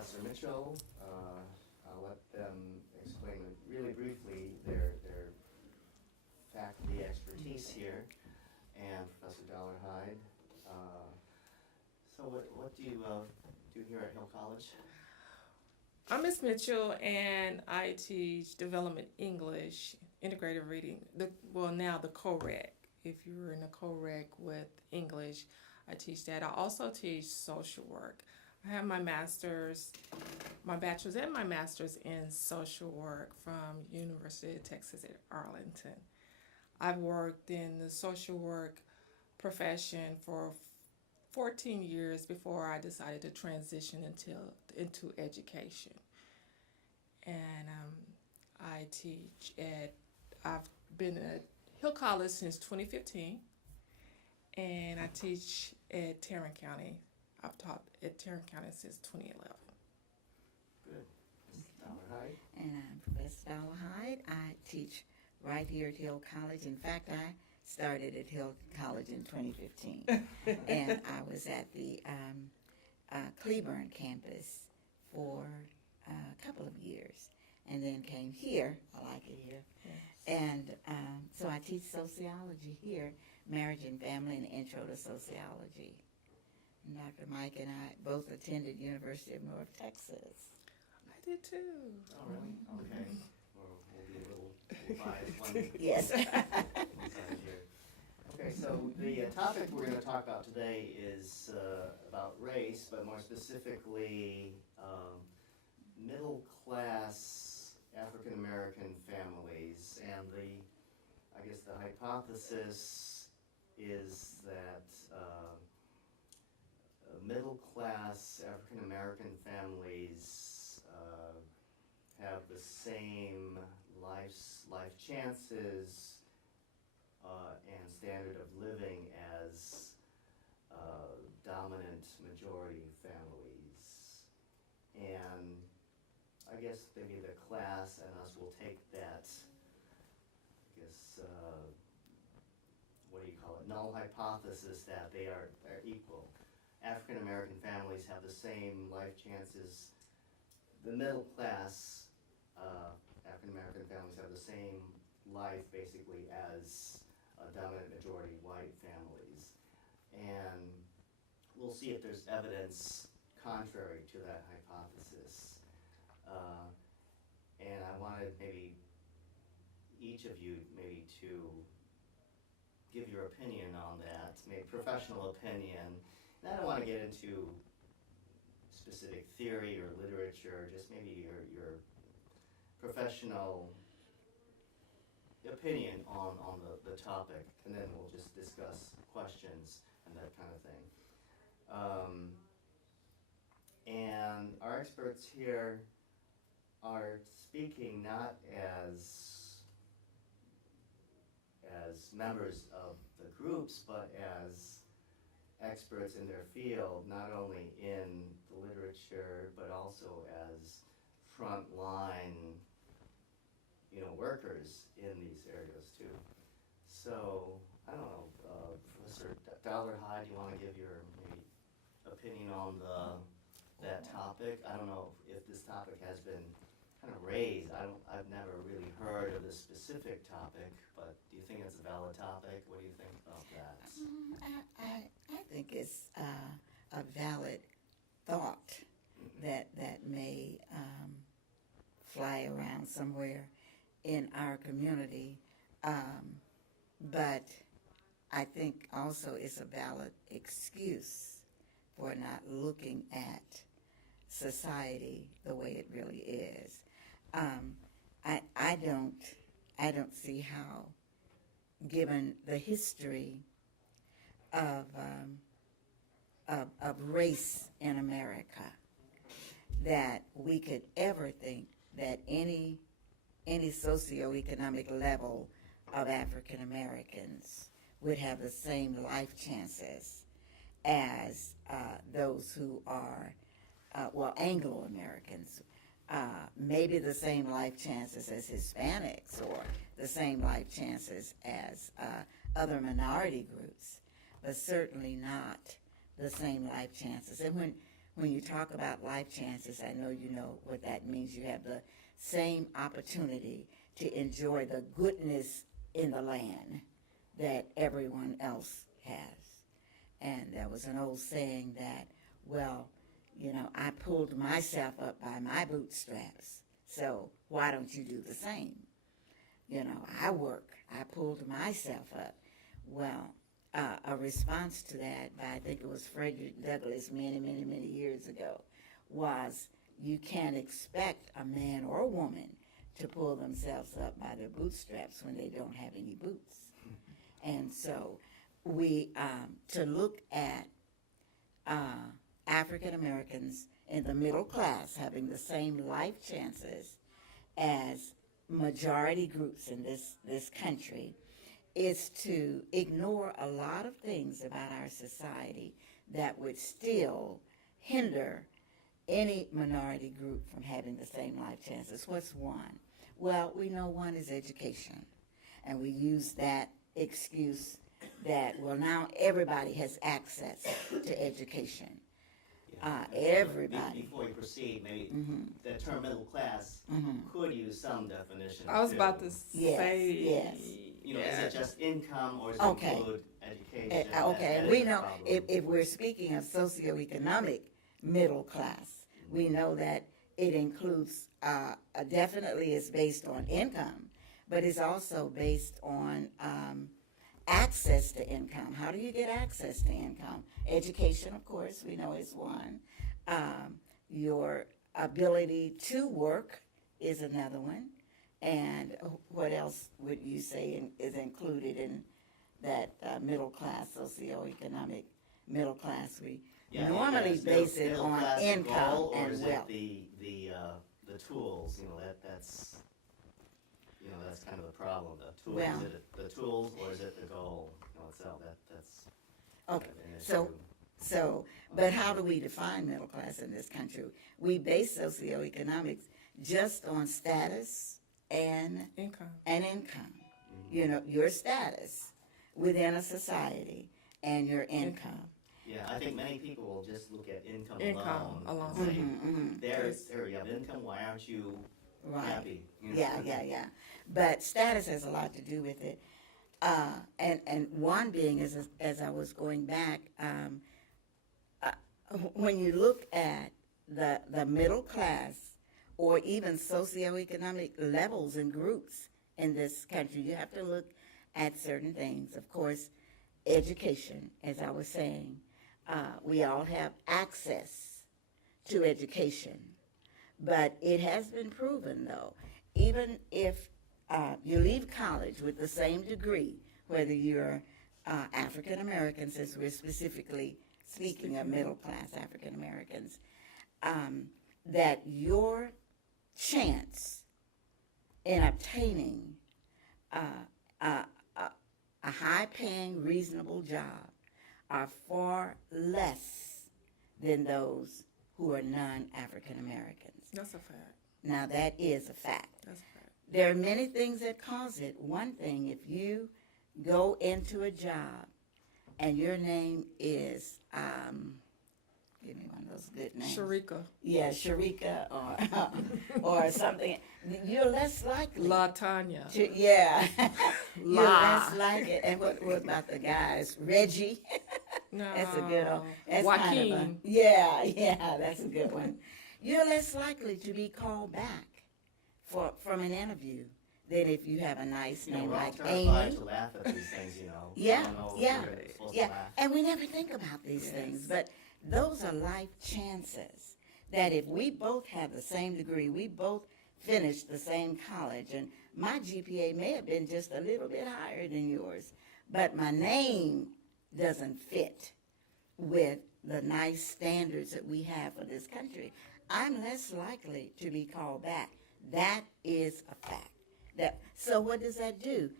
Professor Mitchell. I'll let them explain really briefly their faculty expertise here, and Professor Dollar-Hyde. So what do you do here at Hill College? I'm Ms. Mitchell, and I teach development English, integrated reading, now the COREC. If you're in a COREC with English, I teach that. I also teach social work. I have my bachelor's and my master's in social work from University of Texas at Arlington. I've worked in the social work profession for 14 years before I decided to transition into education. And I've been at Hill College since 2015, and I teach at Tarrant County. I've taught at Tarrant County since 2011. Good. Mr. Dollar-Hyde? And I'm Professor Dollar-Hyde. I teach right here at Hill College. In fact, I started at Hill College in 2015. And I was at the Cleburne campus for a couple of years, and then came here. I like it here. Yes. And so I teach sociology here, marriage and family, and intro to sociology. And Dr. Mike and I both attended University of North Texas. I did too. Oh, really? Okay. We'll be a little biased one. Yes. One side here. Okay, so the topic we're going to talk about today is about race, but more specifically middle class African American families, and I guess the hypothesis is that middle class African American families have the same life chances and standard of living as dominant majority families. And I guess maybe the class and us will take that, I guess, what do you call it, null hypothesis that they are equal. African American families have the same life chances. The middle class African American families have the same life basically as dominant majority white families. And we'll see if there's evidence contrary to that hypothesis. And I wanted maybe each of you maybe to give your opinion on that, maybe professional opinion. And I don't want to get into specific theory or literature, just maybe your professional opinion on the topic, and then we'll just discuss questions and that kind of thing. And our experts here are speaking not as members of the groups, but as experts in their field, not only in the literature, but also as frontline, workers in these areas too. So, I don't know, Professor Dollar-Hyde, do you want to give your maybe opinion on that topic? I don't know if this topic has been kind of raised. I've never really heard of this specific topic, but do you think it's a valid topic? What do you think of that? I think it's a valid thought that may fly around somewhere in our community, but I think also it's a valid excuse for not looking at society the way it really is. I don't see how, given the history of race in America, that we could ever think that any socioeconomic level of African Americans would have the same life chances as those who are, Anglo Americans, maybe the same life chances as Hispanics or the same life chances as other minority groups, but certainly not the same life chances. And when when you talk about life chances, I know you know what that means. You have the same opportunity to enjoy the goodness in the land that everyone else has. And there was an old saying that, well, you know, I pulled myself up by my bootstraps, so why don't you do the same? You know, I work, I pulled myself up. Well, a response to that by, I think it was Frederick Douglass many years ago, was you can't expect a man or a woman to pull themselves up by their bootstraps when they don't have any boots. And so we, to look at African Americans in the middle class having the same life chances as majority groups in this country is to ignore a lot of things about our society that would still hinder any minority group from having the same life chances. What's one? Well, we know one is education, and we use that excuse that, well, now everybody has access to education. Everybody. Before you proceed, maybe the term middle class could use some definition. I was too. about to say. Yes. You know, is it just income or does it include education? Okay, That we is a know problem. if we're speaking of socioeconomic middle class, we know that it includes, definitely is based on income, but it's also based on access to income. How do you get access to income? Education, of course, we know is one. Your ability to work is another one. And what else would you say is included in that middle class, socioeconomic middle class? We normally base it on income and wealth. The tools, you know, that's kind of the problem. The tools, Well, is it the tools or is it the goal itself? That's okay. kind of an So, issue. but how do we define middle class in this country? We base socioeconomics just on status and Income. income. You know, your status within a society and your income. Yeah, I think many people will just look at income alone. and say, there you have income, why aren't you Right. happy? You know? Yeah. But status has a lot to do with it. And one being is, as I was going back, when you look at the middle class or even socioeconomic levels and groups in this country, you have to look at certain things. Of course, education, as I was saying, we all have access to education. But it has been proven, though, even if you leave college with the same degree, whether you're African American, since we're specifically speaking of middle class African Americans, that your chance in obtaining a high-paying, reasonable job are far less than those who are non-African Americans. That's a fact. Now, that is a fact. That's a fact. There are many things that cause it. One thing, if you go into a job and your name is, give me one of those good names. Sharika. Yeah, Sharika or something. You're less likely. LaTanya. You're La. less likely. And what about the guys? Reggie. No. That's a good one. That's Joaquin. kind of yeah, that's a good one. You're less likely to be called back from an interview than if you have a nice name like Amy. To laugh at these things, you know. Yeah, I don't know if yeah, we're supposed to yeah. laugh. And we never think about these things, but those are life chances that if we both have the same degree, we both finished the same college, and my GPA may have been just a little bit higher than yours, but my name doesn't fit with the nice standards that we have for this country, I'm less likely to be called back. That is a fact. So what does that do?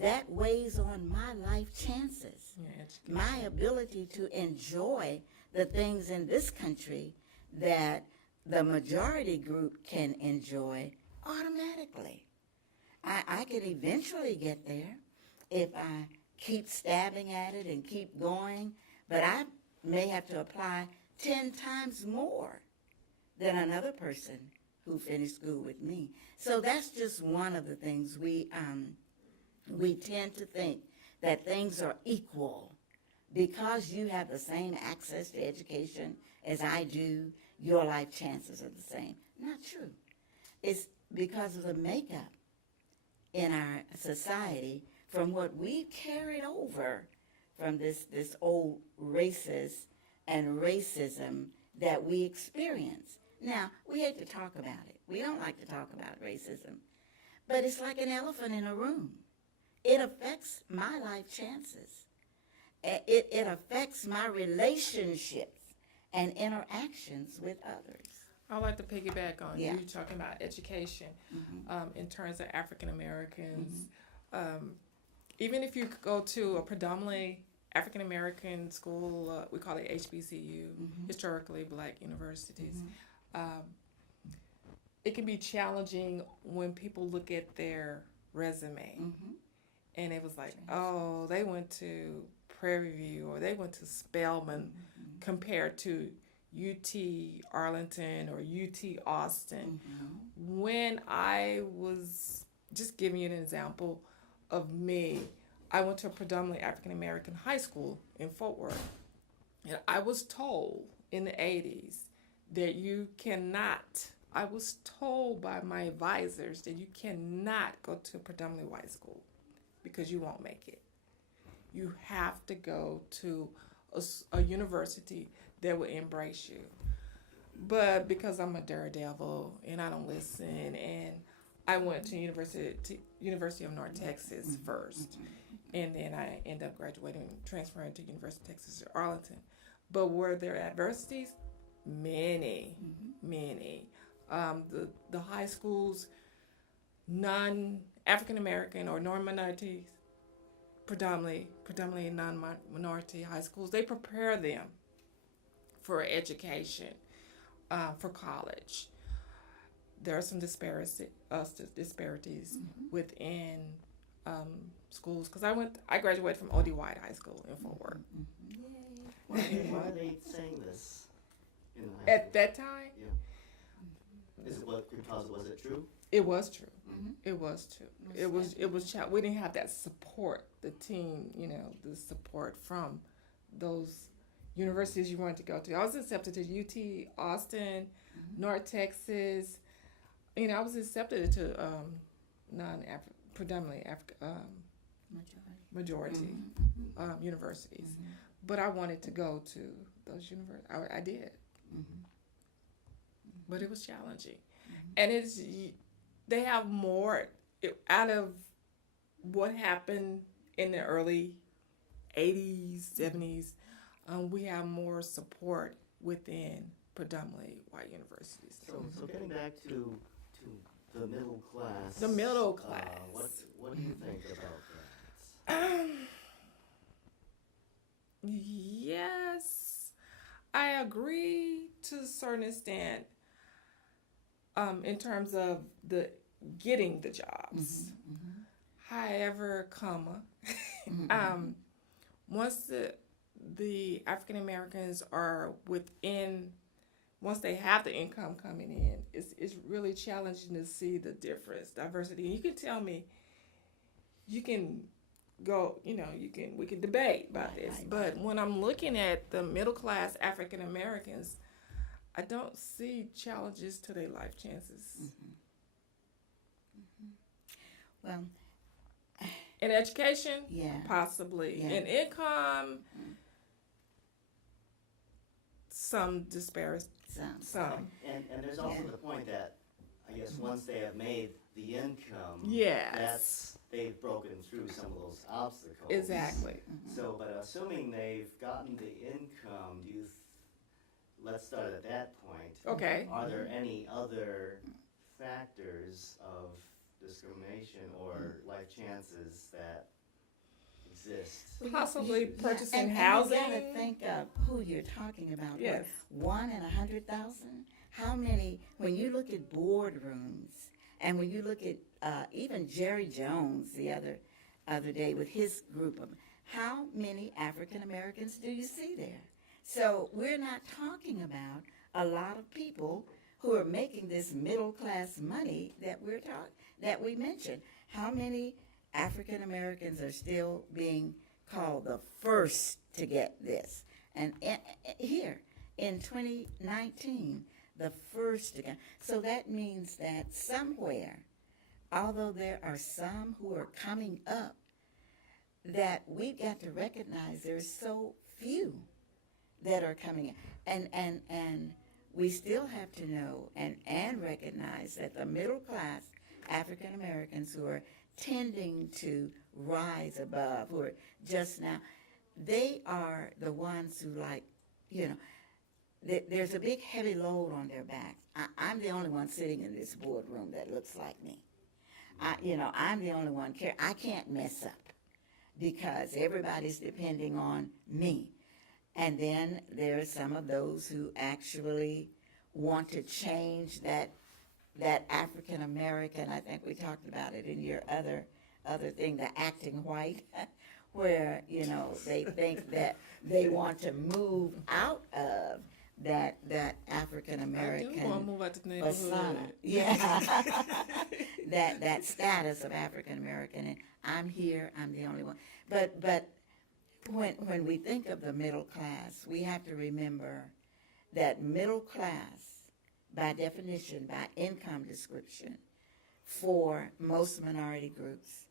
That weighs on my life chances, my ability to enjoy the things in this country that the majority group can enjoy automatically. I can eventually get there if I keep stabbing at it and keep going, but I may have to apply 10 times more than another person who finished school with me. So that's just one of the things we tend to think that things are equal. Because you have the same access to education as I do, your life chances are the same. Not true. It's because of the makeup in our society from what we've carried over from this old racist and racism that we experience. Now, we hate to talk about it. We don't like to talk about racism. But it's like an elephant in a room. It affects my life chances. It affects my relationships and interactions with others. I'd like to piggyback on Yeah. you talking about education in terms of African Americans. Even if you go to a predominantly African American school, we call it HBCU, historically black universities, it can be challenging when people look at their resume and it was like, oh, they went to Prairie View or they went to Spelman compared to UT Arlington or UT Austin. When I was, just giving you an example of me, I went to a predominantly African American high school in Fort Worth. And I was told in the 80s that you cannot, I was told by my advisors that you cannot go to a predominantly white school because you won't make it. You have to go to a university that will embrace you. But because I'm a daredevil and I don't listen, and I went to University of North Texas first, and then I ended up graduating, transferring to University of Texas at Arlington. But were there adversities? Many. The high schools, non-African American or non-minorities, predominantly non-minority high schools, they prepare them for education, for college. There are some disparities within schools, because I graduated from O.D. White High School in Fort Worth. Why are they saying this in high At school? that time, Yeah. Is it was it true? it was true. It was true. It was we didn't have that support, the team, the support from those universities you wanted to go to. I was accepted to UT Austin, North Texas. I was accepted to predominantly majority universities, but I wanted to go to those universities. I did, but it was challenging, and they have more out of what happened in the early 80s, 70s. We have more support within predominantly white universities. So getting back to the middle class. The middle class. What do you think about that? Yes, I agree to a certain extent. In terms of the getting the jobs. However, once the African Americans are within, once they have the income coming in, it's really challenging to see the difference, diversity. And you can tell me, you can go, we can debate about this, but when I'm looking at the middle class African Americans, I don't see challenges to their life chances. Well, in education, possibly. Yeah. In income, some disparity. Some. And there's also the point that I guess once they have made the income, they've broken through some of those obstacles. Exactly. So, but assuming they've gotten the income, let's start at that point. Okay. Are there any other factors of discrimination or life chances that exist? Possibly purchasing and housing. You gotta think of who you're talking about. Yes. What, 1 in 100,000? How many? When you look at boardrooms, and when you look at even Jerry Jones the other day with his group of, how many African Americans do you see there? So we're not talking about a lot of people who are making this middle class money that we mentioned. How many African Americans are still being called the first to get this? And here in 2019, the first to get. So that means that somewhere, although there are some who are coming up, that we've got to recognize there's so few that are coming in. And we still have to know and recognize that the middle class African Americans who are tending to rise above, who are just now, they are the ones who, like, there's a big heavy load on their backs. I'm the only one sitting in this boardroom that looks like me. I'm the only one I can't mess up because everybody's depending on me. And then there are some of those who actually want to change that African American. I think we talked about it in your other thing, the acting white, where they think that they want to move out of that African American. I do want to move out to the neighborhood. Yeah, that status of African American, and I'm here. I'm the only one. But when we think of the middle class, we have to remember that middle class, by definition, by income description, for most minority groups,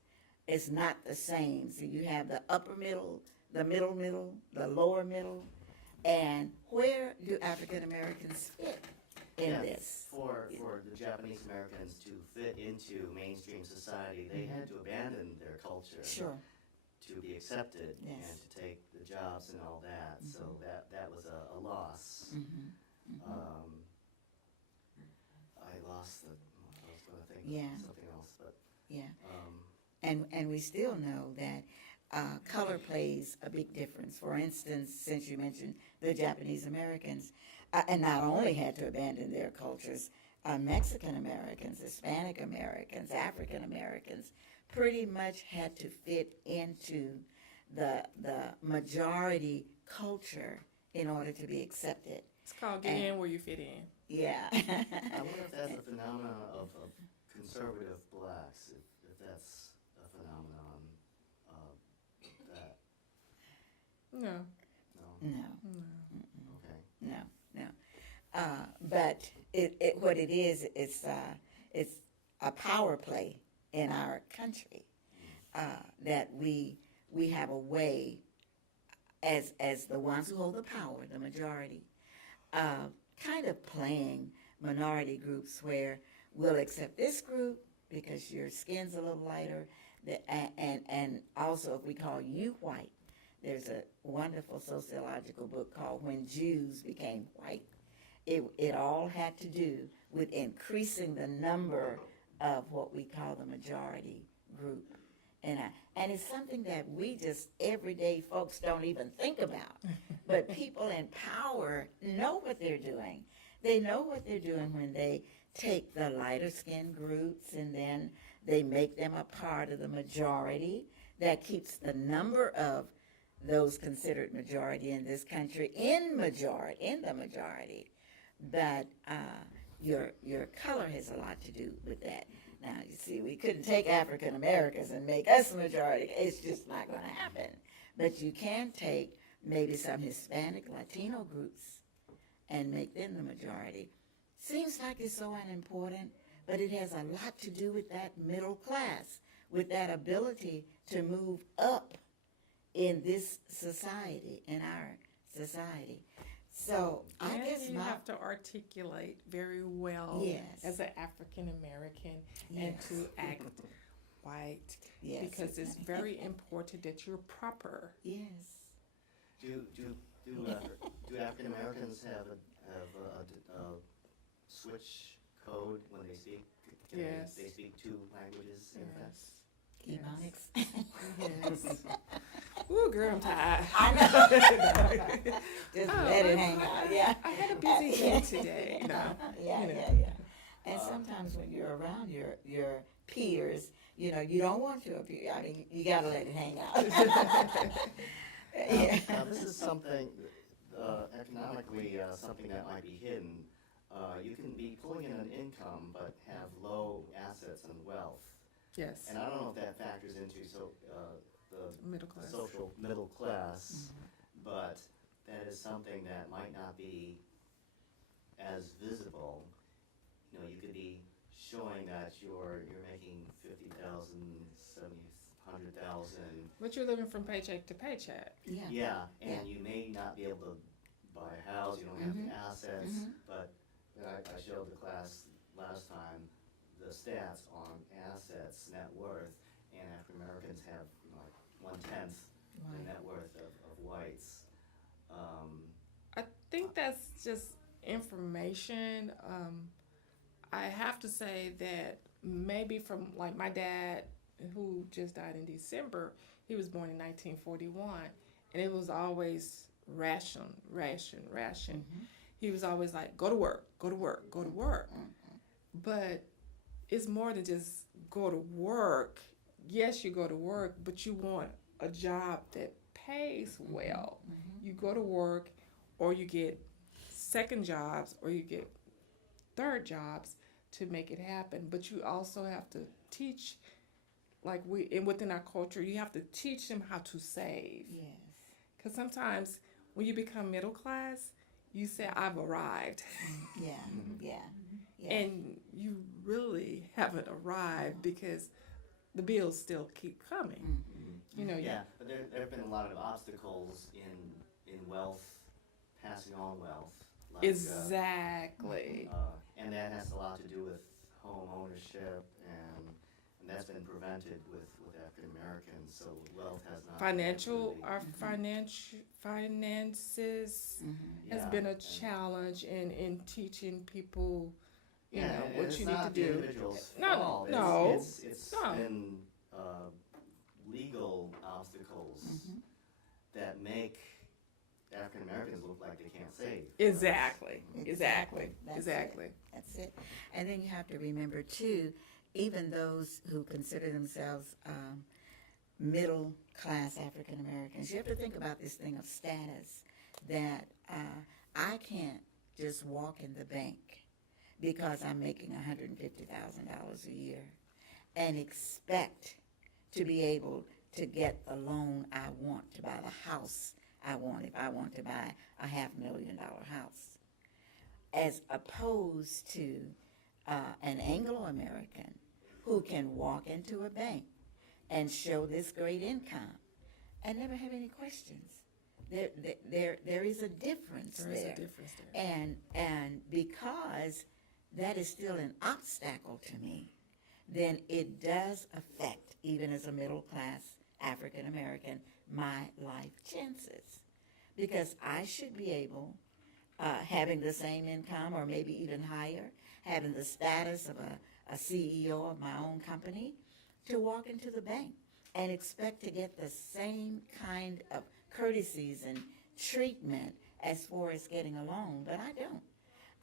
is not the same. So you have the upper middle, the middle, the lower middle, and where do African Americans fit in this? For the Japanese Americans to fit into mainstream society, they had to abandon their culture. Sure. To be accepted, Yes. and to take the jobs and all that. So that was a loss. I lost I was going to think of something else, but and we still know that color plays a big difference. For instance, since you mentioned the Japanese Americans, and not only had to abandon their cultures, Mexican Americans, Hispanic Americans, African Americans, pretty much had to fit into the majority culture in order to be accepted. It's called get in where you fit in. Yeah. I wonder if that's a phenomenon of conservative blacks, if that's a phenomenon that. No. No. Okay. No. But what it is, it's a power play in our country that we have a way, as the ones who hold the power, the majority, kind of playing minority groups where we'll accept this group because your skin's a little lighter, and also if we call you white. There's a wonderful sociological book called When Jews Became White. It all had to do with increasing the number of what we call the majority group. And it's something that we just, everyday folks don't even think about. But people in power know what they're doing. They know what they're doing when they take the lighter skinned groups and then they make them a part of the majority. That keeps the number of those considered majority in this country in the majority. But your color has a lot to do with that. Now, you see, we couldn't take African Americans and make us a majority. It's just not going to happen. But you can take maybe some Hispanic, Latino groups and make them the majority. Seems like it's so unimportant, but it has a lot to do with that middle class, with that ability to move up in this society, in our society. So I guess you have to articulate very well as an African American and to act white because it's very important that you're proper. Yes. Do African Americans have a switch code when they speak? Yes. They speak two languages. Ebonics. Yes. Ooh, girl, I'm tired. I know. Just let it hang out. Yeah. I had a busy day today. Yeah. And sometimes when you're around your peers, you don't want to appear. I mean, you got to let it hang out. This is something economically something that might be hidden. You can be pulling in an income but have low assets and wealth. Yes. And I don't know if that factors into Middle the class. social middle class, but that is something that might not be as visible. You know, you could be showing that you're making 50,000, 70, 100,000. But you're living from paycheck to paycheck. Yeah. Yeah, and you may not be able to buy a house, you don't have the assets, but I showed the class last time the stats on assets, net worth, and African Americans have, you know, like 1/10 the net worth of whites. I think that's just information. I have to say that maybe from like my dad, who just died in December, he was born in 1941, and it was always ration. He was always like, go to work, go to work, go to work. But it's more than just go to work. Yes, you go to work, but you want a job that pays well. You go to work, or you get second jobs, or you get third jobs to make it happen. But you also have to teach, like within our culture, you have to teach them how to save. Yes. Because sometimes when you become middle class, you say, I've arrived. Yeah. And you really haven't arrived because the bills still keep coming. You know, Yeah, but there have been a lot of obstacles in wealth, passing on wealth. Like, exactly. And that has a lot to do with home ownership, and that's been prevented with African Americans. So wealth has not. Our finances has been a challenge in teaching people, you know, and what it's you need not to the do. individual's No, fault. no, It's no. been legal obstacles that make African Americans look like they can't save. Exactly. That's it. And then you have to remember too, even those who consider themselves middle class African Americans, you have to think about this thing of status, that I can't just walk in the bank because I'm making $150,000 a year and expect to be able to get the loan I want to buy the house I want, if I want to buy a $500,000 house, as opposed to an Anglo-American who can walk into a bank and show this great income and never have any questions. There is a difference there. There is a difference there. And because that is still an obstacle to me, then it does affect, even as a middle class African American, my life chances. Because I should be able, having the same income or maybe even higher, having the status of a CEO of my own company, to walk into the bank and expect to get the same kind of courtesies and treatment as far as getting a loan, but I don't.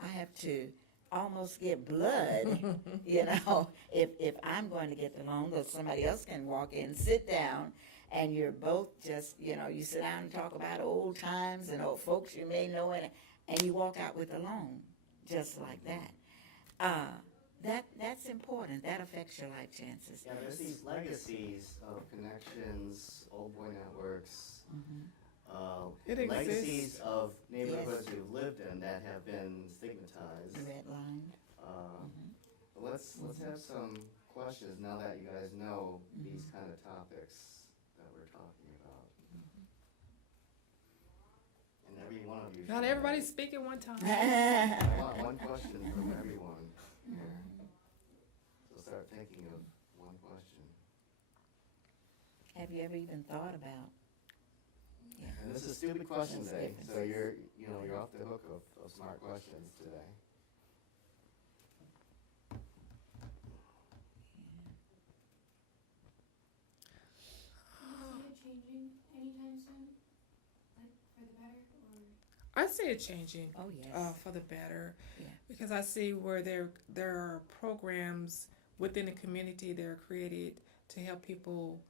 I have to almost get blood, you know, if I'm going to get the loan, that somebody else can walk in, sit down, and you're both just, you know, you sit down and talk about old times and old folks you may know, and you walk out with a loan, just like that. That's important. That affects your life chances. Yeah, there's these legacies of connections, old boy networks, It exists. legacies of neighborhoods we've lived in that have been stigmatized. Redlined. But let's have some questions now that you guys know these kind of topics that we're talking about. And every one of you. Not everybody speak at one time. I want one question from everyone here. So start thinking of one question. Have you ever even thought about? Yeah. And this is stupid question day, so you're off the hook of smart questions today. Changing anytime soon, like for the better, or? I see it changing. Oh, yes. For the better. Yeah. Because I see where there are programs within the community that are created to help people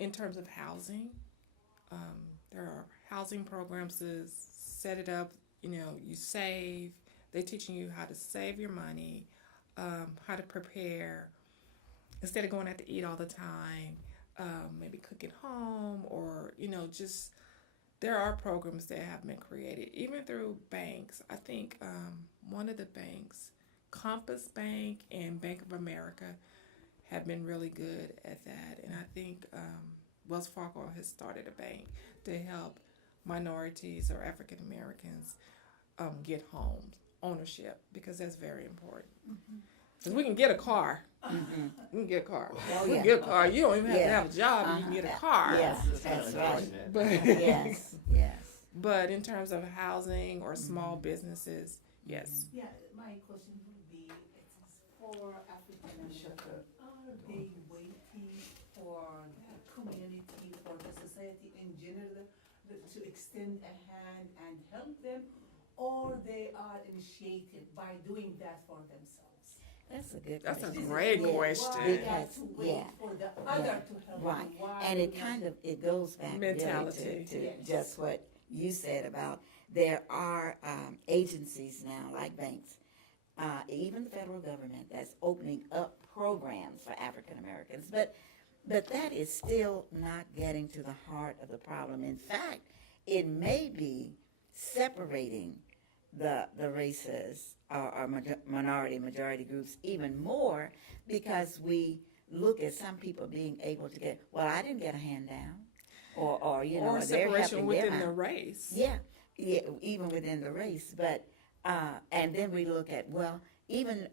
in terms of housing. There are housing programs to set it up. You know, you save. They're teaching you how to save your money, how to prepare instead of going out to eat all the time. Maybe cook at home, or just there are programs that have been created even through banks. I think one of the banks, Compass Bank and Bank of America, have been really good at that. And I think Wells Fargo has started a bank to help minorities or African Americans get homes ownership, because that's very important. Because we can get a car. We can get a car. Oh, We yeah. can get a car. You don't even have to Yeah. have a job. You can get a car. Yes, It's kind of that's right. unfortunate. But Yes, yes. but in terms of housing or small businesses, yes. Yeah, my question would be, it's for African American, are they waiting for the community, for the society in general, to extend a hand and help them, or they are initiated by doing that for themselves? That's a good That's a question. great Yeah. question. Why Because- not to wait yeah. for the other to help Right, you? Why and it not? kind of, it goes back Mentality. really to Yes. just what you said about, there are agencies now, like banks, even the federal government, that's opening up programs for African Americans, but that is still not getting to the heart of the problem. In fact, it may be separating the races or minority majority groups even more, because we look at some people being able to get, well, I didn't get a handown, or you know, Or they're separation helping within them the out. race. Yeah, even within the race. But and then we look at, well, even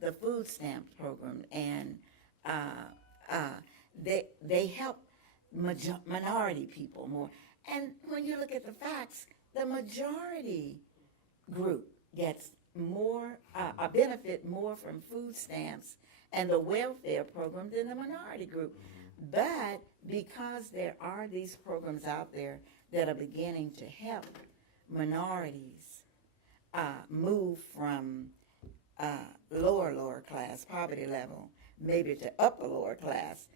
the food stamp program, and they help minority people more. And when you look at the facts, the majority group gets more, benefit more from food stamps and the welfare program than the minority group. But because there are these programs out there that are beginning to help minorities move from lower class poverty level maybe to upper lower class,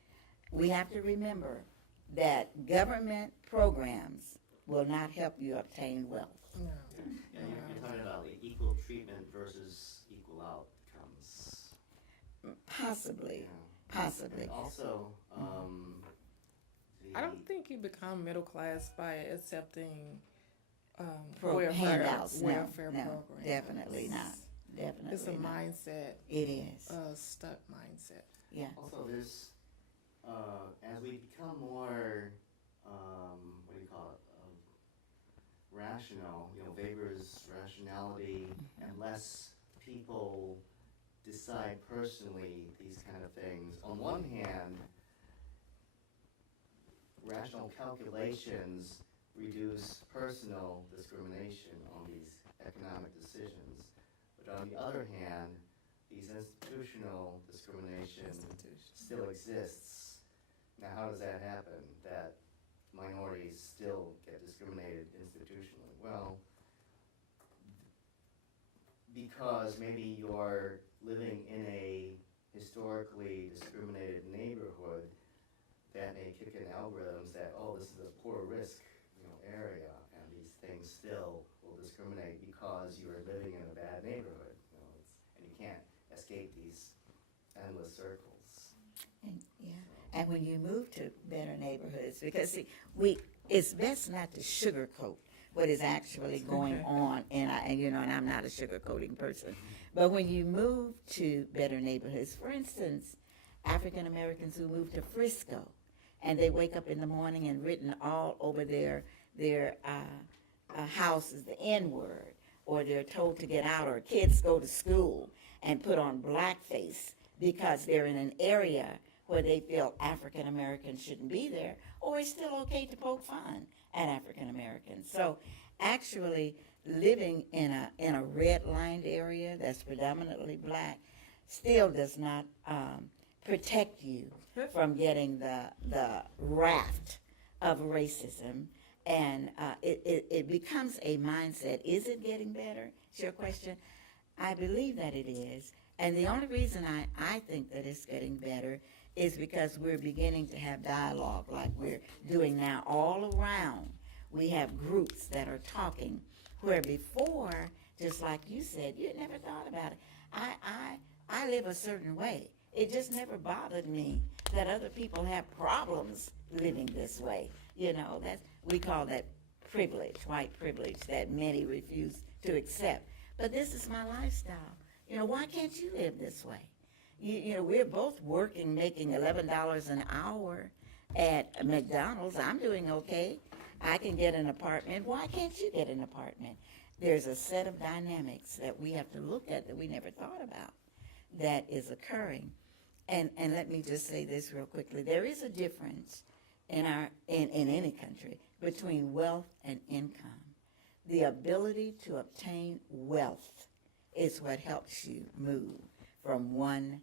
we have to remember that government programs will not help you obtain wealth. No. Yeah, you're talking about like equal treatment versus equal outcomes. Possibly, Yeah. possibly. And also, I don't think you become middle class by accepting Handouts, welfare no, programs. definitely not. Definitely It's a not. mindset, It is. stuck mindset. Yeah. Also, there's, as we become more, what do you call it, rational, Weber's rationality, and less people decide personally these kind of things. On one hand, rational calculations reduce personal discrimination on these economic decisions. But on the other hand, these institutional discrimination still exists. Now, how does that happen, that minorities still get discriminated institutionally? Well, because maybe you're living in a historically discriminated neighborhood, that may kick in algorithms that, oh, this is a poor risk, area, and these things still will discriminate because you are living in a bad neighborhood, and you can't escape these endless circles. And when you move to better neighborhoods, because see, it's best not to sugarcoat what is actually going on, and I'm not a sugarcoating person. But when you move to better neighborhoods, for instance, African Americans who move to Frisco, and they wake up in the morning and written all over their houses the N-word, or they're told to get out, or kids go to school and put on blackface because they're in an area where they feel African Americans shouldn't be there, or it's still okay to poke fun at African Americans. So actually living in a red-lined area that's predominantly black still does not protect you from getting the raft of racism, and it becomes a mindset. Is it getting better? It's your question. I believe that it is, and the only reason I think that it's getting better is because we're beginning to have dialogue like we're doing now all around We have groups that are talking, where before, just like you said, you never thought about it. I live a certain way. It just never bothered me that other people have problems living this way. You know, we call that privilege, white privilege, that many refuse to accept. But this is my lifestyle. You know, why can't you live this way? You know, we're both working, making $11 an hour at McDonald's. I'm doing okay. I can get an apartment. Why can't you get an apartment? There's a set of dynamics that we have to look at that we never thought about that is occurring. And let me just say this real quickly. There is a difference in any country between wealth and income. The ability to obtain wealth is what helps you move from one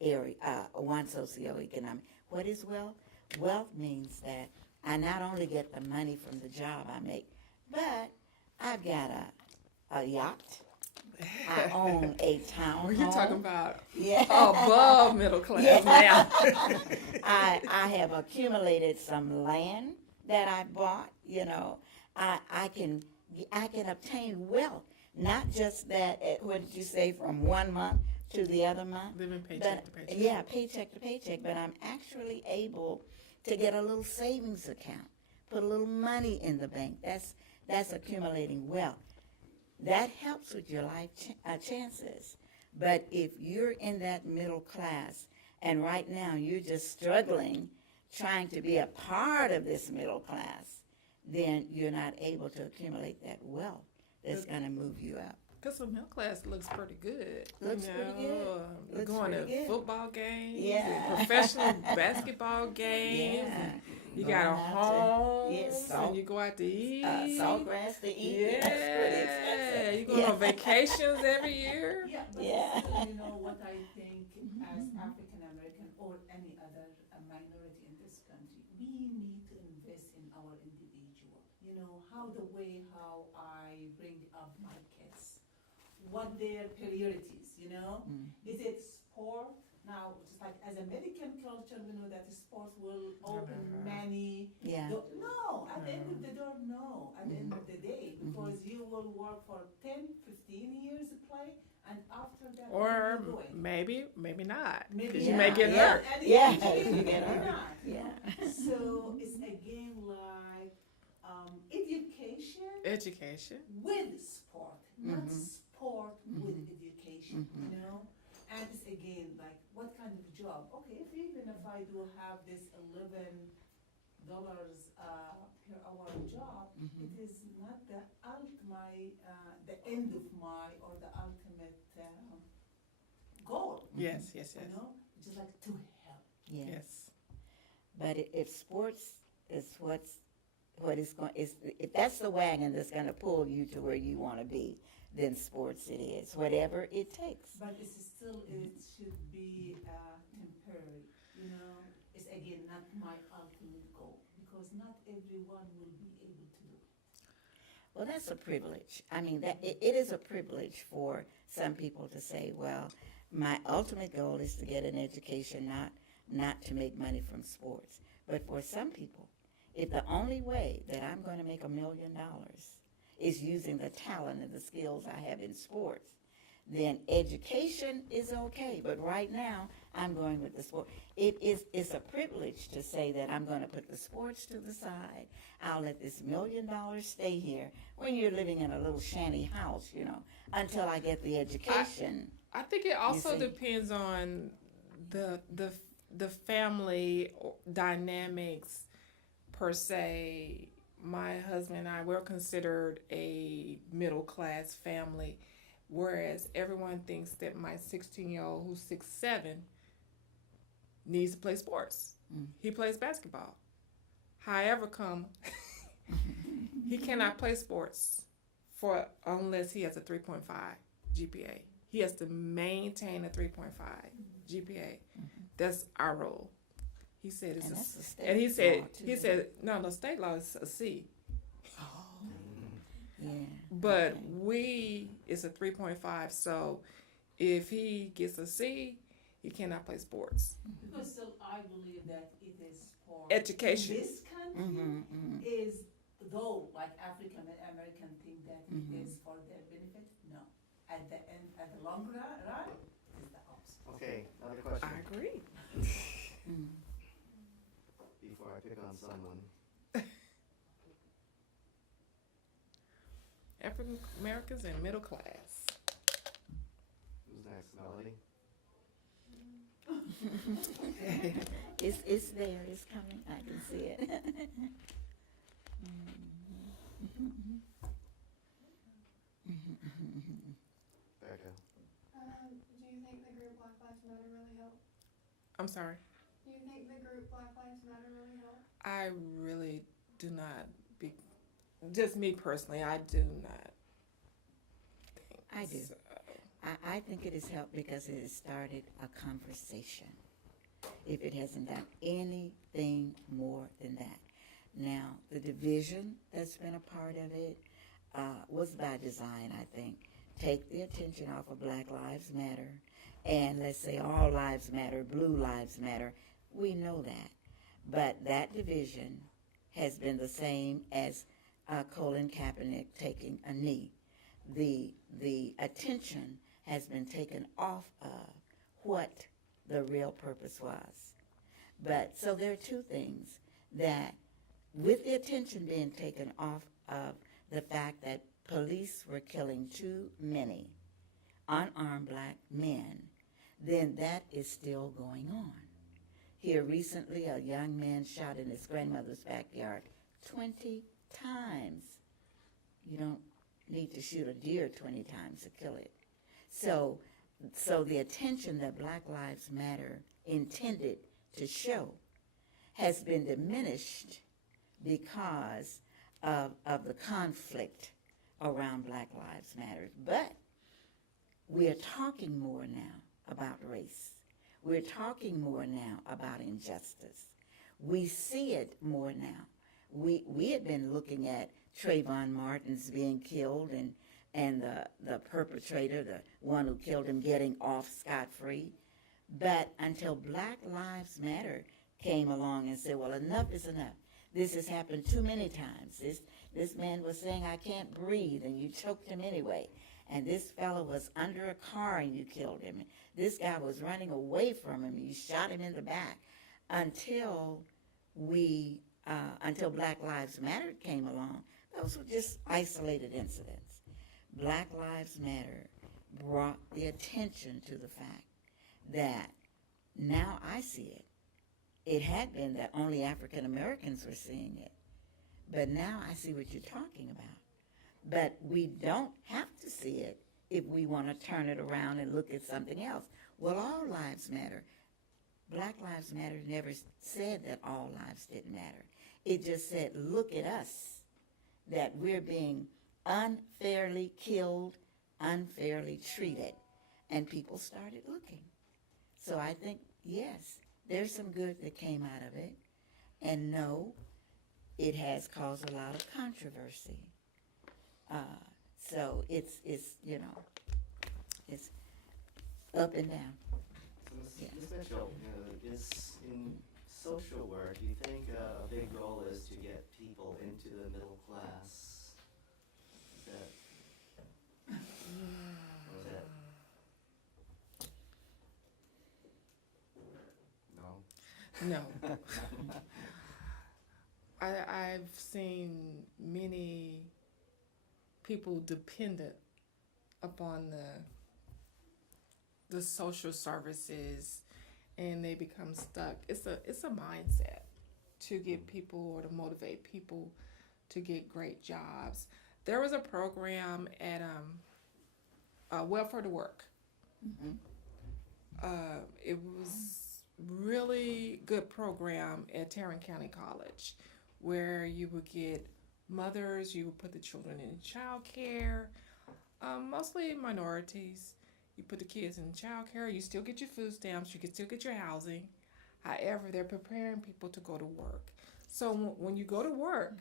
area, one socioeconomic. What is wealth? Wealth means that I not only get the money from the job I make, but I've got a yacht. I own a townhome. Well, you're talking about Yeah. above middle class Yeah. now. I have accumulated some land that I bought. You know, I can obtain wealth, not just that. What did you say? From one month to the other month. Living paycheck to paycheck. Yeah, paycheck to paycheck. But I'm actually able to get a little savings account, put a little money in the bank. That's accumulating wealth. That helps with your life chances. But if you're in that middle class and right now you're just struggling, trying to be a part of this middle class, then you're not able to accumulate that wealth that's going to move you up. Because the middle class looks pretty good. Looks pretty good. Looks Going to pretty good. football games, Yeah. and professional basketball games. Yeah. You got a Going out to- home, yes, and you go out to eat. Saltgrass to eat. Yeah, That's pretty expensive. you go on vacations every year. Yeah, but Yeah. still, you know what I think as African American or any other minority in this country, we need to invest in our individual. You know, how I bring up my kids, what their priorities, you know? Is it sport? Now, just like as American culture, we know that sport will open many Yeah. No, at the end of the door, no. At the end of the day, because you will work for 10, 15 years to play, and after that, what are Or you doing? maybe not. Maybe Because you may get Yeah. hurt. And Yeah, eventually you get maybe hurt. not. Yeah. So it's again like education Education. with sport, not Mhm. sport with Mhm. education, Mhm. you know? And it's again like, what kind of job? Okay, even if I do have this $11 per hour job, Mhm. it is not the the end of my or the ultimate goal. Yes. You know, just like to help. Yeah. Yes. But if sports is what is going, if that's the wagon that's going to pull you to where you want to be, then sports it is, whatever it takes. But it should be temporary, you know. It's again not my ultimate goal because not everyone will be able to do it. Well, that's a privilege. I mean, that it is a privilege for some people to say, well, my ultimate goal is to get an education, not to make money from sports. But for some people, if the only way that I'm going to make $1 million is using the talent and the skills I have in sports, then education is okay. But right now, I'm going with the sport. It's a privilege to say that I'm going to put the sports to the side. I'll let this $1 million stay here when you're living in a little shanty house, you know, until I get the education. I think it also see. depends on the family dynamics per se. My husband and I, we're considered a middle class family, whereas everyone thinks that my 16-year-old who's 6'7" needs to play sports. He plays basketball. However come he cannot play sports unless he has a 3.5 GPA. He has to maintain a 3.5 GPA. That's our rule. He said it's And that's the state and he law, said too. no, the state law is a C. Yeah. But it's a 3.5, so if he gets a C, he cannot play sports. Because still I believe that it is for Education. this country Mhm, mhm. is though like African American think that it is for their benefit, no. At the end, at the long run, it's the opposite. Okay, another question. I agree. Before I pick on someone. African Americans and middle class. Who's next, Melody? It's there, it's coming, I can see it. Becca. Do you think the group Black Lives Matter really helped? I'm sorry. Do you think the group Black Lives Matter really helped? I really do not be, just me personally, I do not think I do. so. I think it has helped because it has started a conversation. If it hasn't done anything more than that. Now, the division that's been a part of it was by design, I think. Take the attention off of Black Lives Matter and let's say all lives matter, blue lives matter. We know that. But that division has been the same as Colin Kaepernick taking a knee. The attention has been taken off of what the real purpose was. But so there are two things that, with the attention being taken off of the fact that police were killing too many unarmed black men, then that is still going on. Here recently, a young man shot in his grandmother's backyard 20 times. You don't need to shoot a deer 20 times to kill it. So the attention that Black Lives Matter intended to show has been diminished because of the conflict around Black Lives Matter. But we are talking more now about race. We're talking more now about injustice. We see it more now. We had been looking at Trayvon Martin's being killed and the perpetrator, the one who killed him, getting off scot-free. But until Black Lives Matter came along and said, well, enough is enough. This has happened too many times. This man was saying, I can't breathe, and you choked him anyway. And this fellow was under a car and you killed him. This guy was running away from him and you shot him in the back. Until Black Lives Matter came along, those were just isolated incidents. Black Lives Matter brought the attention to the fact that now I see it. It had been that only African Americans were seeing it. But now I see what you're talking about. But we don't have to see it if we want to turn it around and look at something else. Well, all lives matter. Black Lives Matter never said that all lives didn't matter. It just said, look at us, that we're being unfairly killed, unfairly treated. And people started looking. So I think, yes, there's some good that came out of it. And no, it has caused a lot of controversy. So it's it's up and down. So Ms. Mitchell, is in social work, do you think a big goal is to get people into the middle class? Is that, or is that, no? No. I've seen many people dependent upon the social services, and they become stuck. It's a mindset to get people or to motivate people to get great jobs. There was a program at Welfare to Work. It was really good program at Tarrant County College, where you would get mothers, you would put the children in child care, mostly minorities. You put the kids in child care, you still get your food stamps, you can still get your housing. However, they're preparing people to go to work. So when you go to work,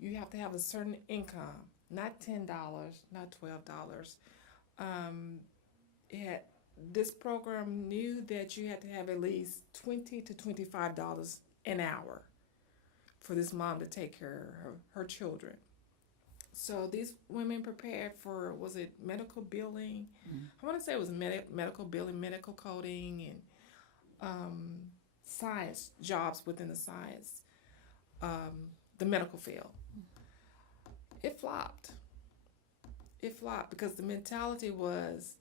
you have to have a certain income, not $10, not $12. This program knew that you had to have at least $20 to $25 an hour for this mom to take care of her children. So these women prepared for, was it medical billing? I want to say it was medical billing, medical coding, and science jobs within the science, the medical field. It flopped. It flopped because the mentality was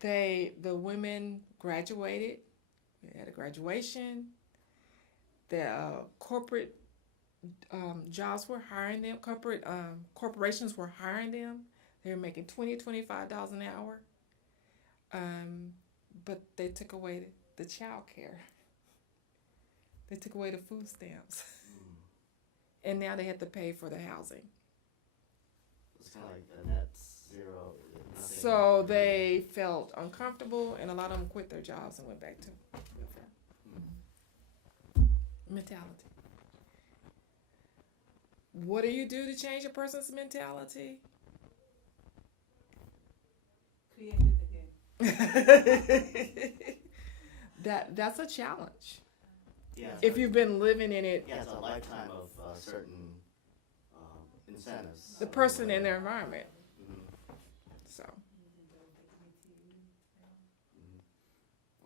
the women graduated, they had a graduation, the corporate jobs were hiring them, corporations were hiring them. They were making $20, $25 an hour. But they took away the child care. They took away the food stamps. And now they have to pay for the housing. It's kind of like the net zero. Nothing. So they felt uncomfortable, and a lot of them quit their jobs and went back to welfare. Mentality. What do you do to change a person's mentality? Create it again. That's a challenge. Yeah, If you've been living in it, yeah, it's a lifetime of certain incentives. the person in their environment. So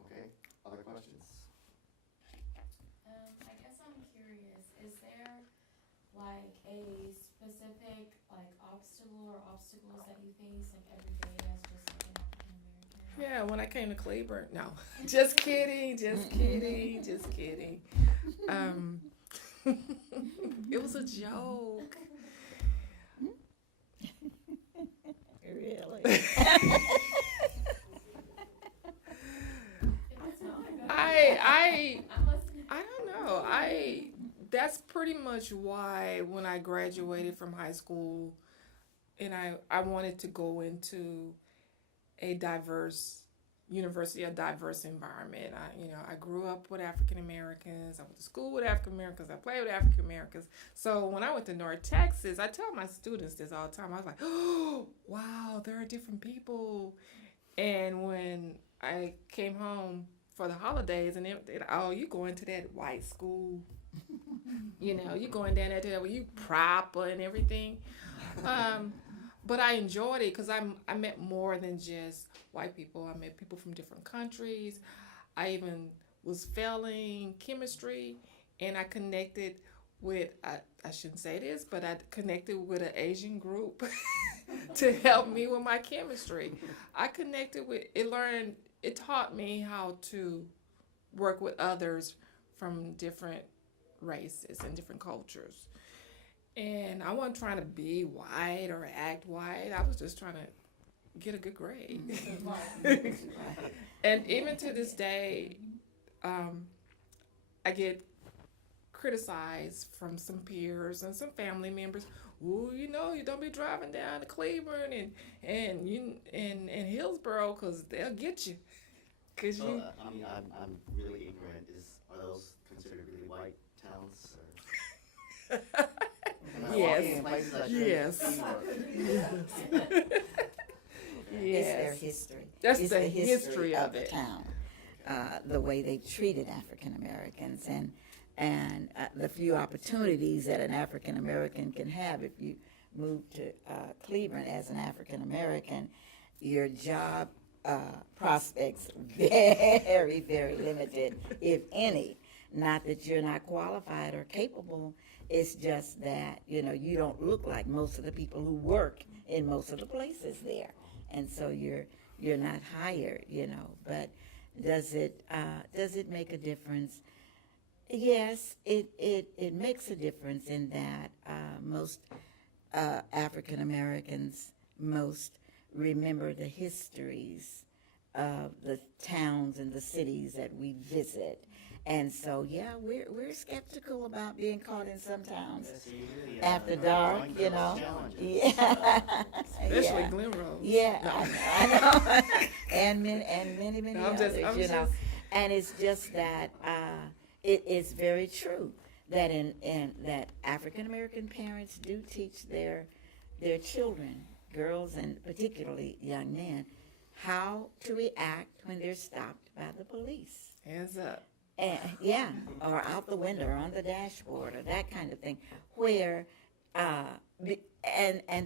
Okay, other questions? I guess I'm curious, is there like a specific like obstacle or obstacles that you face like every day as just like an African American? yeah, when I came to Cleburne, no, just kidding. It was a joke. Really? If it's not, I'm listening. I don't know. That's pretty much why when I graduated from high school and I wanted to go into a diverse university, a diverse environment. I grew up with African Americans. I went to school with African Americans. I played with African Americans. So when I went to North Texas, I tell my students this all the time. I was like, oh, wow, there are different people. And when I came home for the holidays, and you going to that white school, you going down there to where you proper and everything. But I enjoyed it because I met more than just white people. I met people from different countries. I even was failing chemistry, and I connected with, I shouldn't say this, but I connected with an Asian group to help me with my chemistry. I connected with, it taught me how to work with others from different races and different cultures. And I wasn't trying to be white or act white. I was just trying to get a good grade. And even to this day, I get criticized from some peers and some family members. Ooh, you don't be driving down to Cleburne and Hillsborough because they'll get you. Cause So, I'm really ignorant. Are those considered really white towns? Or? Yes. It's their history. That's It's the history of the it. town, the way they treated African Americans, and the few opportunities that an African American can have if you move to Cleburne as an African American. Your job prospects very, very limited, if any. Not that you're not qualified or capable. It's just that, you don't look like most of the people who work in most of the places there. And so you're not hired, But does it make a difference? Yes, it makes a difference in that most African Americans remember the histories of the towns and the cities that we visit. And so, yeah, we're skeptical about being caught in some towns after dark, Yeah. Especially Glen Rose. Yeah, No. I know. and many I'm others, just- And it's just that it is very true that that African American parents do teach their children, girls and particularly young men, how to react when they're stopped by the police. Hands up. And, yeah, or out the window, or on the dashboard, or that kind of thing, where, and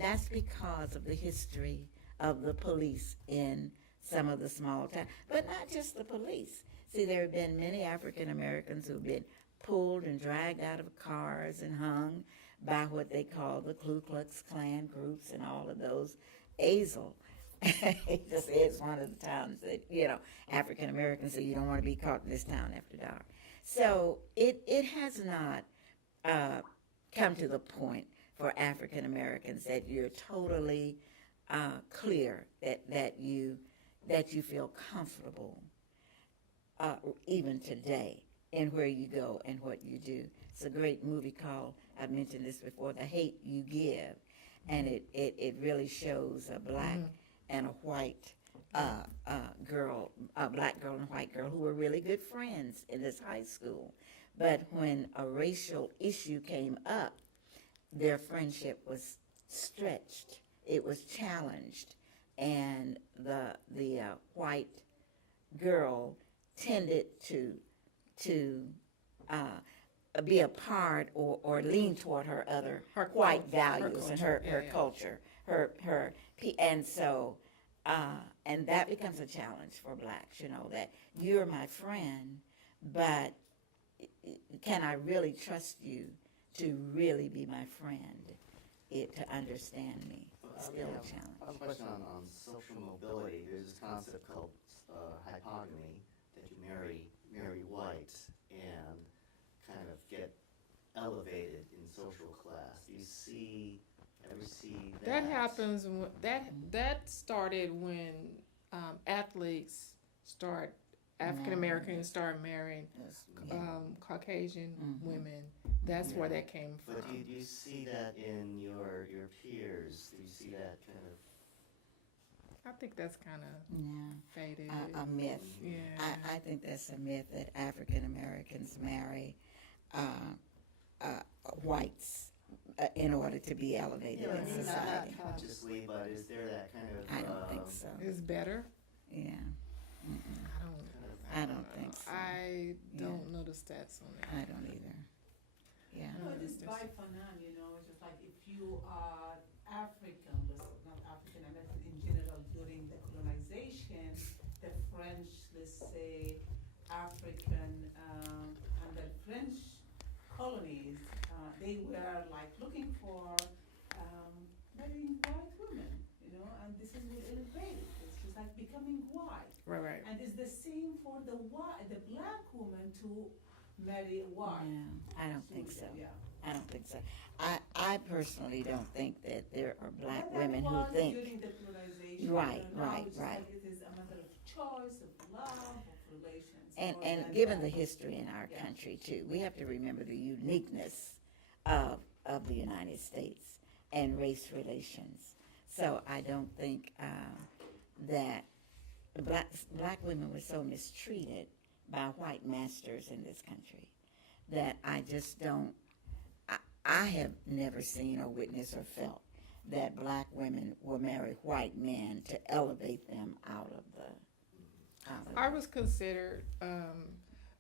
that's because of the history of the police in some of the small towns, but not just the police. See, there have been many African Americans who've been pulled and dragged out of cars and hung by what they call the Ku Klux Klan groups and all of those. Azle, he just said it's one of the towns that, African Americans say you don't want to be caught in this town after dark. So it has not come to the point for African Americans that you're totally clear that you feel comfortable even today in where you go and what you do. It's a great movie called, I've mentioned this before, The Hate You Give, and it really shows a black and a white girl, a black girl and a white girl who were really good friends in this high school. But when a racial issue came up, their friendship was stretched. It was challenged, and the white girl tended to be a part or lean toward her other white values and her culture, and so and that becomes a challenge for blacks. That you're my friend, but can I really trust you to really be my friend, to understand me? Still a challenge. I have a question on social mobility. There's this concept called hypogamy, that you marry white and kind of get elevated in social class. Do you ever see that? That happens that started when athletes African Americans start marrying Caucasian women. That's where that came from. But do you see that in your peers? Do you see that kind of? I think that's kind of faded. A myth. Yeah. I think that's a myth that African Americans marry whites in order to be elevated in society. Not consciously, but is there that kind of? I don't think so. It's better. Yeah. I I don't think so. I don't know the stats on that. I don't either. Yeah. No, it is by Fanan, it's just like if you are African, not African American in general, during the colonization, the French, let's say, African, and the French colonies, they were like looking for marrying white women, and this is what elevated. It's just like becoming white. Right. And it's the same for the black woman to marry white. Yeah, I don't think so. Yeah. I don't think so. I personally don't think that there are black But that women who was think. during the colonization. Right, Now right, it's right. like it is a matter of choice, of love, of relations. And more and than given that. the history in our Yeah. country too, we have to remember the uniqueness of the United States and race relations. So I don't think that black women were so mistreated by white masters in this country that I just don't. I have never seen or witnessed or felt that black women will marry white men to elevate them out of the. I was considered,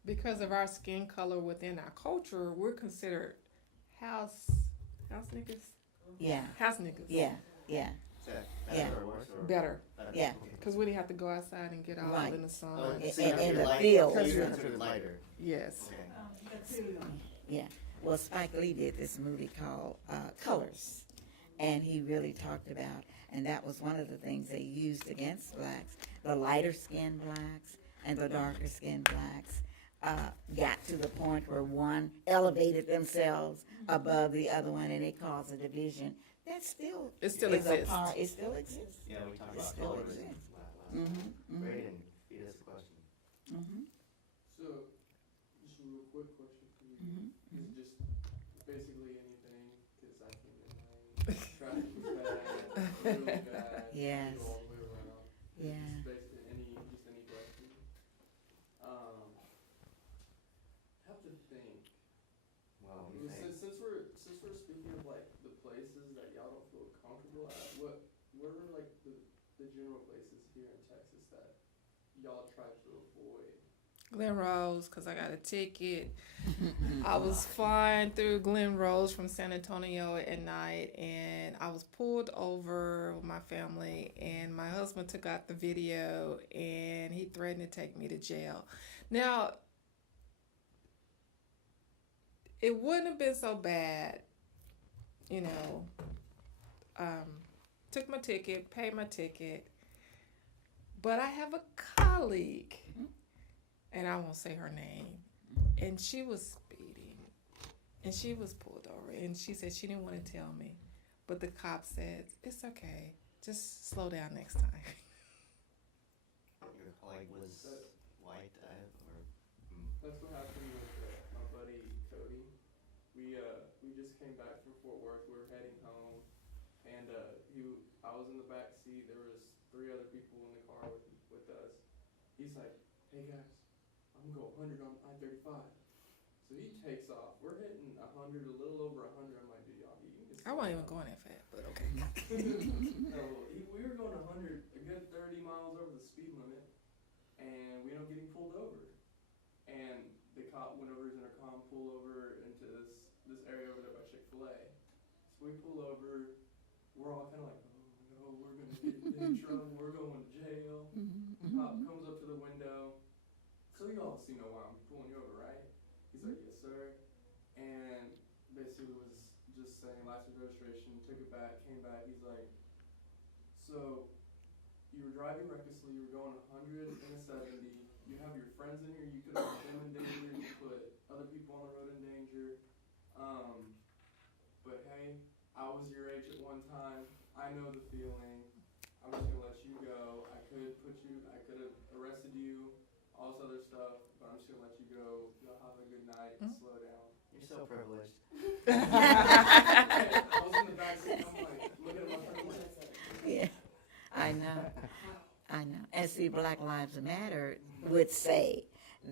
because of our skin color within our culture, we're considered house niggas. Yeah, House niggas. yeah. Is that better or worse? Or Better. Yeah. Okay. Because we didn't have to go outside and get all Right. in the sun. Oh, In- so you're in the light- field. so you're considered lighter. Yes. Okay. That's really Yeah. Well, Spike Lee did this movie called Colors, and he really talked about, and that was one of the things they used against blacks. The lighter skinned blacks and the darker skinned blacks got to the point where one elevated themselves above the other one, and it caused a division. That still It still is a exists. part. It still exists. Yeah, we talked It about still colors. exists. Wow. Great, and feed us a question. Mm-hmm. So, just a real quick question for you. Mm-hmm. Is just basically anything, because I think that my traffic was bad, really bad. Yes. Go all the way around. Yeah. Just basically any question. Have to think. Well, what do you think? Since we're speaking of like the places that y'all don't feel comfortable at, what are like the general places here in Texas that y'all try to avoid? Glen Rose, because I got a ticket. I was flying through Glen Rose from San Antonio at night, and I was pulled over with my family, and my husband took out the video, and he threatened to take me to jail. Now, it wouldn't have been so bad, you know. Took my ticket, paid my ticket, but I have a colleague, and I won't say her name, and she was speeding, and she was pulled over, and she said she didn't want to tell me, but the cop said, it's okay, just slow down next time. Your colleague was white, or? That's what happened with my buddy Cody. We just came back from Fort Worth. We were heading home, and I was in the back seat. There was 3 other people in the car with us. He's like, "Hey guys, I'm gonna go 100 on I-35." So he takes off. We're hitting 100, a little over 100. I'm like, "Dude, y'all, you can get." I wasn't even going that fast, but okay. No, we were going 100, a good 30 miles over the speed limit, and we ended up getting pulled over. And the cop went over his intercom, pulled over into this area over there by Chick-fil-A. So we pull over. We're all kind of like, "Oh no, we're gonna get in big trouble. We're going to jail." Cop comes up to the window. "So you obviously know why I'm pulling you over, right?" He's like, "Yes, sir." And basically was just saying license registration. Took it back, came back. He's like, "So you were driving recklessly. You were going 100 and a 70. You have your friends in here. You could have put them in danger. You put other people on the road in danger. But hey, I was your age at one time. I know the feeling. I'm just gonna let you go. I could have arrested you, all this other stuff, but I'm just gonna let you go. You'll have a good night. Slow down." You're so privileged. I was in the back seat. I'm like, looking at my friend, like, Yeah, I know. And see, Black Lives Matter would say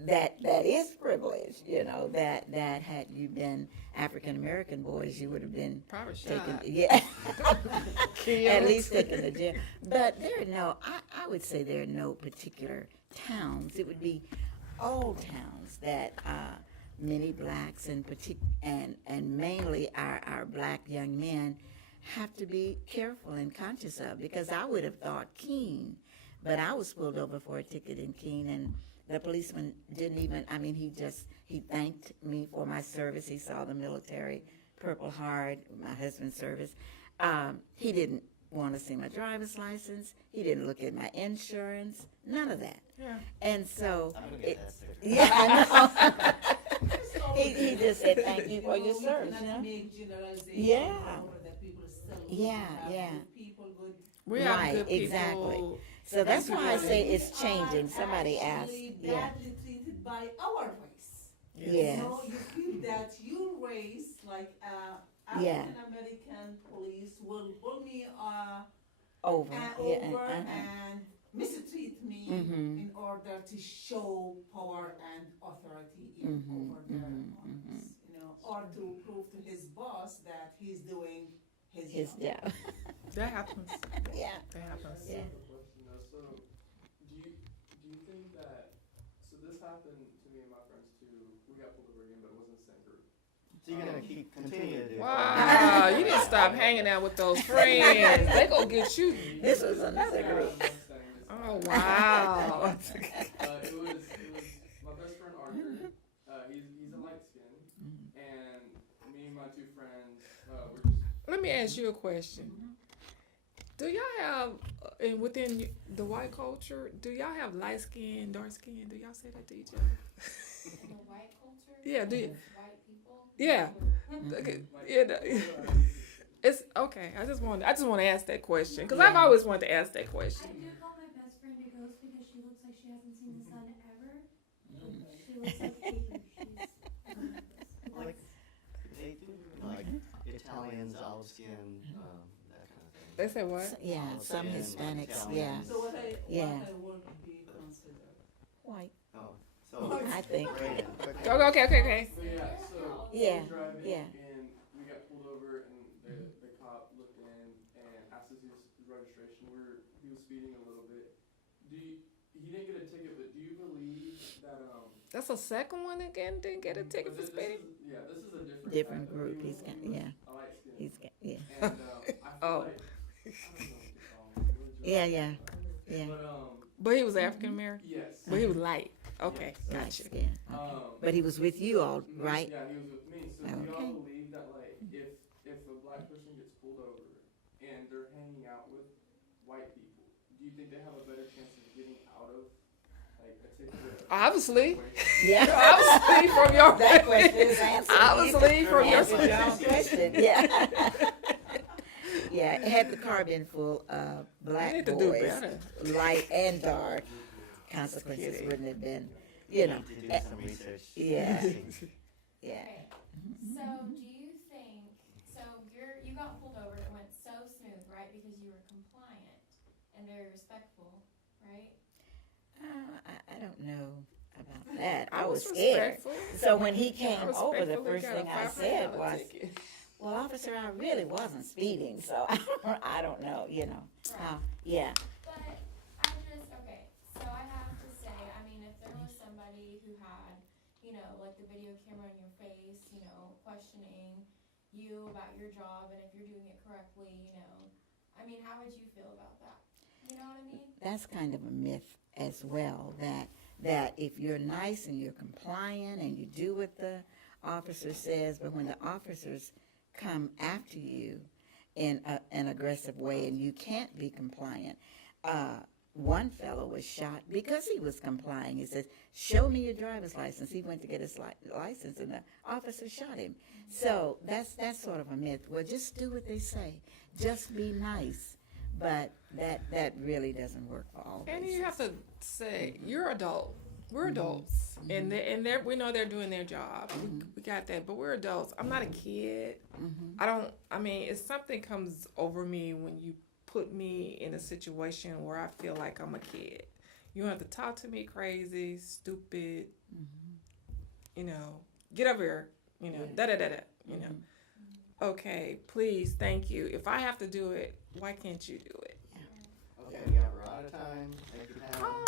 that is privilege, you know, that had you been African American boys, you would have been Probably taken, shot. yeah, Killed. at least taken to jail. But there are no, I would say there are no particular towns. It would be old towns that many blacks and mainly our black young men have to be careful and conscious of, because I would have thought Keene, but I was pulled over for a ticket in Keene, and the policeman didn't even, I mean, he thanked me for my service. He saw the military, Purple Heart, my husband's service. He didn't want to see my driver's license. He didn't look at my insurance, none of that. Yeah. And so, I'm gonna get that sticker. yeah, I know. he just said, "Thank you for your We service." cannot You know? make generalizations Yeah. over that people still Yeah, have yeah. good people, good. We have Right, good people. exactly. So that's why I say it's changing. Somebody asked, Actually yeah, badly treated by our race. yes, So you feel that your race, like Yeah. African American police, will pull me over, yeah, over and mistreat me Mhm. in order to show power and authority in Mhm, over their mhm, opponents, you know, or to prove to his boss that he's doing his his job. job. That happens. Yeah, That happens. yeah. Question though. So, do you think that? So this happened to me and my friends too. We got pulled over again, but it wasn't the same group. So you're gonna continue to do. Wow, you didn't stop hanging out with those friends. They gonna get you. This was another group. Oh wow. It was my best friend Arthur. He's a light skin, and me and my 2 friends were just. Let me ask you a question. Do y'all have, and within the white culture, do y'all have light skin, dark skin? Do y'all say that to each other? In the white culture? Yeah, do you? White people? Yeah. Like, Okay, yeah, it's okay. I just want to ask that question because I've always wanted to ask that I question. do call my best friend a ghost because she looks like she hasn't seen the sun ever. She looks like paper. She's Like, they do, like, Italians, olive skin, that kind of thing. They say what? Yeah, Olive some skin, Hispanics, Italians. yeah, So what I Yeah. would be considered. white. Oh, so. I think. Braden, quick. Okay. So yeah, so Yeah, we were driving yeah. and we got pulled over and the cop looked in and asked us his registration. He was speeding a little bit. He didn't get a ticket, but do you believe that That's a second one again. Didn't get a ticket for This speeding. is this is a different Different type of group. people. He's got, yeah, A light skin. he's got, yeah, And I feel Oh. like I don't know what to call him. Yeah, yeah. yeah. But he was African American. Yes. But he was light. Okay, Light gotcha. skin. But he was with you all, right? Yeah, he was with me. So do Okay. y'all believe that like if a black person gets pulled over and they're hanging out with white people, do you think they have a better chance of getting out of like a ticket? Obviously. Yeah. Obviously from your That question is answered. Obviously from your Answered your own question. Yeah. Yeah. Had the car been full of I black need to do boys, better. light and dark, consequences Kidding. wouldn't have been, you know. Need to do some research. Yeah. Yeah. Okay, so do you think, so you got pulled over, it went so smooth, right, because you were compliant and very respectful, right? I don't know about that. I was scared. respectful. So when he I came over, the respectfully first got a thing I $500 said was, ticket. "Well, officer, I really wasn't speeding, so I don't know, you know." Right. Yeah. But okay, so I have to say, I mean, if there was somebody who had, you know, like the video camera in your face, you know, questioning you about your job and if you're doing it correctly, you know, I mean, how would you feel about that? You know what I mean? That's kind of a myth as well, that if you're nice and you're compliant and you do what the officer says, but when the officers come after you in an aggressive way and you can't be compliant. One fellow was shot because he was complying. He says, "Show me your driver's license." He went to get his license and the officer shot him. So that's sort of a myth. Well, just do what they say. Just be nice. But that really doesn't work for all And races. you have to say, you're adult. We're adults. And they're, we know they're doing their job. We got that. But we're adults. I'm not a kid. I mean, if something comes over me when you put me in a situation where I feel like I'm a kid. You don't have to talk to me crazy, stupid, you know, get over here, you know, you know. Okay, please, thank you. If I have to do it, why can't you do it? Okay, yeah, we're out of time. Thank you, Pam. Oh.